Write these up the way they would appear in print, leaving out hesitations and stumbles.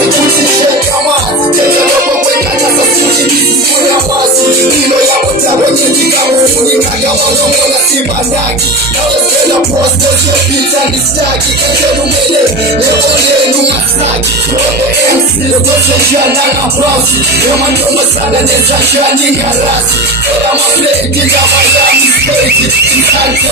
sikuchisheka mazi tena lobo kwenda nasa suji nisisura mazi nilo ya utabo nyingi kama ufunika wano mwana sibandaki now let's get a post cause your beats and the stacky kajenu mele leo masaki robo MC legote jana na browsi yama ndoma sana neza jani ngarasi kaya mafleki kama ya mistake insante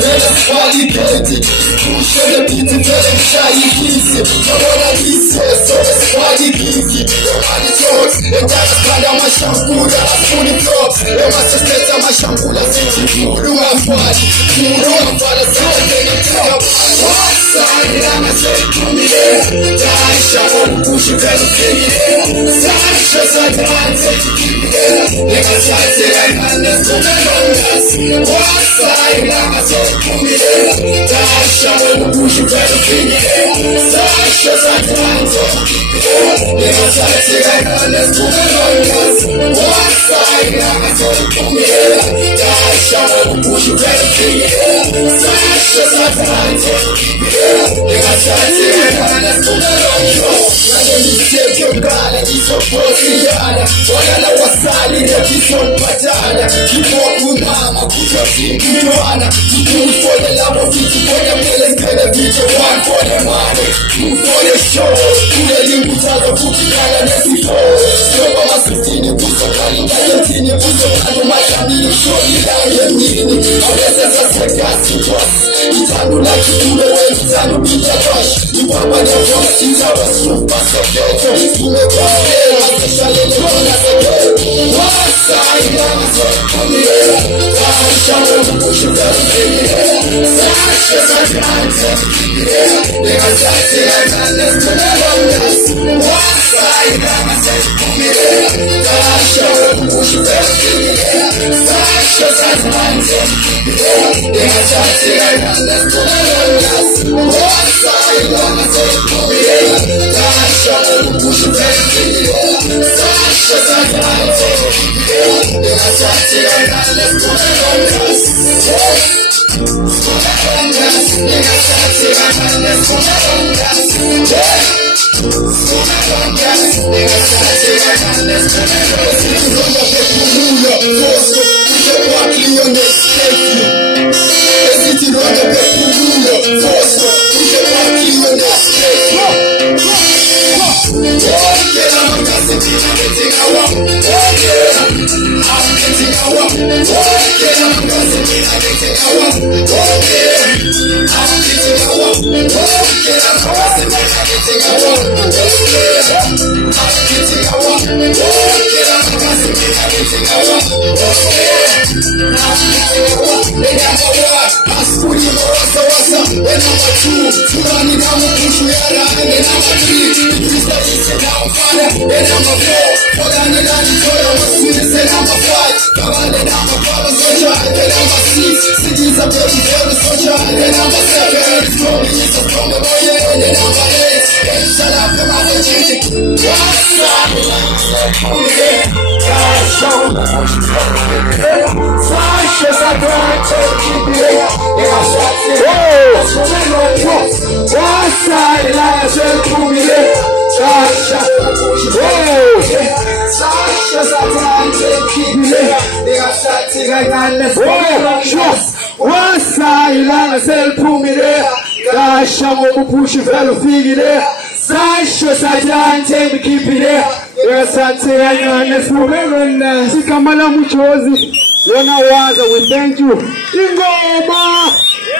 vele swali keti kushele biti vele mshayi kisi nawona kisi sobe swali kisi yamani jokes endana spanda mashampula asuni flops yama sesteta mashampula siti muru wafali sana tena wasari lama sekumile Taisha wakupushi velu kemile Sasha satante kikimile Lega sate aimane kumelongas Wasari lama sekumile Taisha wakupushi velu kemile Sasha satante kikimile Lega sate aimane kumelongas Wasari lama sekumile Taisha wakupushi velu kemile Sasha satante kikimile Lega sate aimane Kala kisopoziyana Wagala wasali na kisopatana Kipoku mama kutoki mtuana Kufole labo vitu kwenye mbele skele vitu one for the money Kufole show Kule lingu tazo kukikala nesifo Soba masutini kuso kali Kayotini kuso kando mashamini Shoni la yemini Aweze sase kasi toss Itanu la kikule we itanu bita tosh Ipapa ya toss Itawa super soketo Tumekwaela Seshale lekona seketo Wasai lama sekumile Taisha webukushi velu kemile Sasha sakante kikile Lega sate aimane kumelongas Wasai lama sekumile Taisha webukushi velu kemile Sasha sakante kikile Lega sate aimane kumelongas Wasai lama sekumile Taisha webukushi velu kemile Sasha sakante kikile Lega sate aimane kumelongas Nigga sexy, I'm on this kumelongas Kumelongas Nigga sexy, I'm on this kumelongas Nigga pepumulo Foso, uje wakli on the safety Eziti ronde pepumulo Foso, uje wakli on the safety Okay, I'm a gossip, I'm getting a walk Okay, I'm getting a walk Okay, I'm a gossip, I'm getting a walk Okay, I'm getting a walk Okay, I'm a gossip, I'm getting a walk Okay, I'm getting a walk Okay, I'm a gossip, I'm getting a walk Okay, I'm getting a walk They got a walk Askuni mawasa wasa And number two Turani na mkushu yara And number three Krista jise na ufana And number four Kodani na nitoya Wasuni se number five Kabale number five Soja And number six Cities are very very soja And number seven Slowly is a strong boy And number eight And salam to my vagina Wasa Kumile Kasha Sasha Sabrante Kibile Wasa Ilaze Kumile Sasha Sasha Sabrante Kibile Wasa Ilaze Kumile Kasha Wakupushi velu figile Sasha Sabrante Kibile Asante Aimane Kumelongas Sikamala Muchozi Yona waza, we thank you. Ingoma!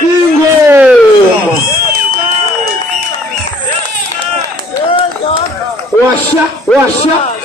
Ingoma! Washa, washa.